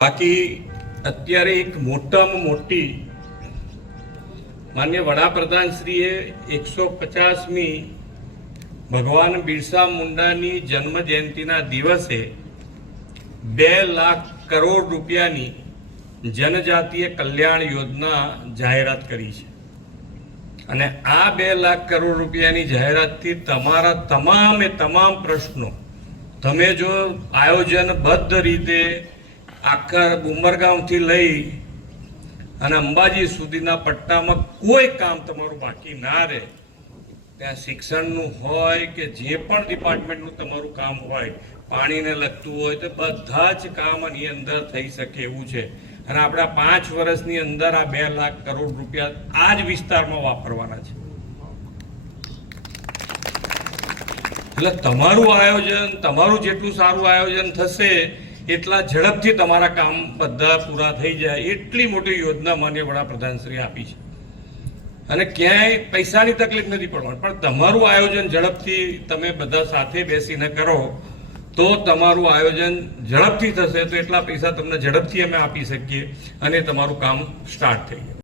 બાકી અત્યારે એક મોટામાં મોટી માન્ય વડાપ્રધાનશ્રીએ 150મી ભગવાન બિરસા મુંડાની જન્મ જયંતિના દિવસે 2 લાખ કરોડ રૂપિયાની જનજાતીય કલ્યાણ યોજના જાહેરાત કરી છે અને આ 2 લાખ કરોડ રૂપિયાની જાહેરાતથી તમારા તમામ પ્રશ્નો તમે જો આયોજનબદ્ધ રીતે આખા ઉમરગામથી લઈ અને અંબાજી સુધીના પટ્ટામાં કોઈ કામ તમારું બાકી ના રહે, ત્યાં શિક્ષણનું હોય કે જે પણ ડિપાર્ટમેન્ટનું તમારું કામ હોય, પાણીને લગતું હોય, તો બધા જ કામ આની અંદર થઈ શકે એવું છે. અને આપણા 5 વર્ષની અંદર આ 2 લાખ કરોડ રૂપિયા આ જ વિસ્તારમાં વાપરવાના છે. એટલે તમારું આયોજન, તમારું જેટલું સારું આયોજન થશે એટલા ઝડપથી તમારા કામ બધા પૂરા થઈ જાય એટલી મોટી યોજના માન્ય વડાપ્રધાનશ્રી આપી છે. અને ક્યાંય પૈસાની તકલીફ નથી પડવાની, પણ તમારું આયોજન ઝડપથી તમે બધા સાથે બેસીને કરો તો તમારું આયોજન ઝડપથી થશે, તો એટલા પૈસા તમને ઝડપથી અમે આપી શકીએ અને તમારું કામ સ્ટાર્ટ થઈ જાય.